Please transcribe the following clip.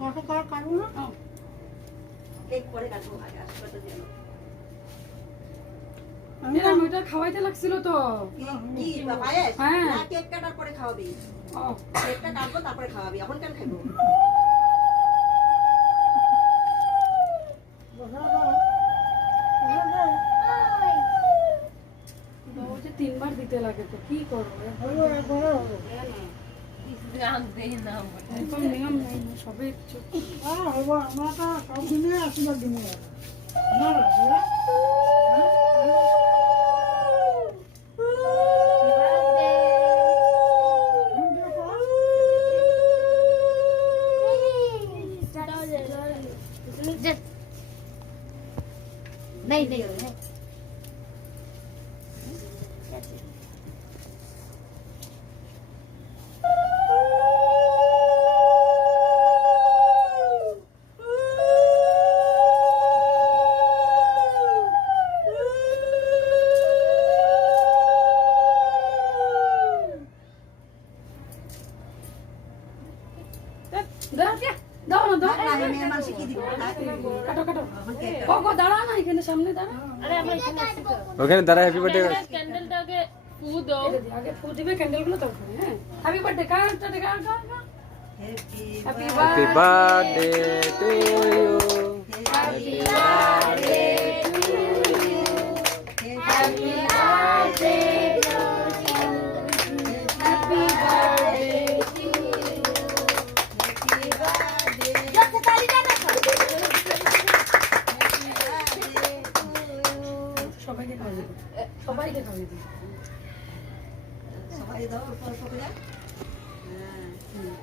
কত করে কাটবো না? কেক পরে কাটবো, আগে আশীর্বাদটা দিয়ে নাও। এরা ওইটা খাওয়াইতে লাগছিল তো। কি পায়েস? হ্যাঁ। না, কেক কাটার পরে খাওয়াবি। ও কেকটা কাটবো তারপরে খাওয়াবি, এখন কেন খাইবো? ও যে 3 বার দিতে লাগে তো কি করবো? এখন নিয়ম নেই সবে কিছু। আমরা তো সব দিনে আশীর্বাদ দিনে না नहीं नहीं नहीं দাও না দাও। না, আমি মেয়ে মানুষে কি দিব? কাটো কাটো। ও দাঁড়া না, এখানে সামনে দাঁড়া। अरे আমরা এখানে আছি তো ওখানে দাঁড়া হ্যাপি বার্থডে ক্যান্ডেলটা আগে ফু দাও আগে ফু দিবে ক্যান্ডেলগুলো তো। হ্যাঁ হ্যাপি বার্থডে কাটটা দেখা কা happy happy birthday to you happy birthday happy birthday happy birthday সবাইকে খাওয়াই দিই, সবাইকে খাওয়াই দিই। সবাই দাও অল্প অল্প করে। হ্যাঁ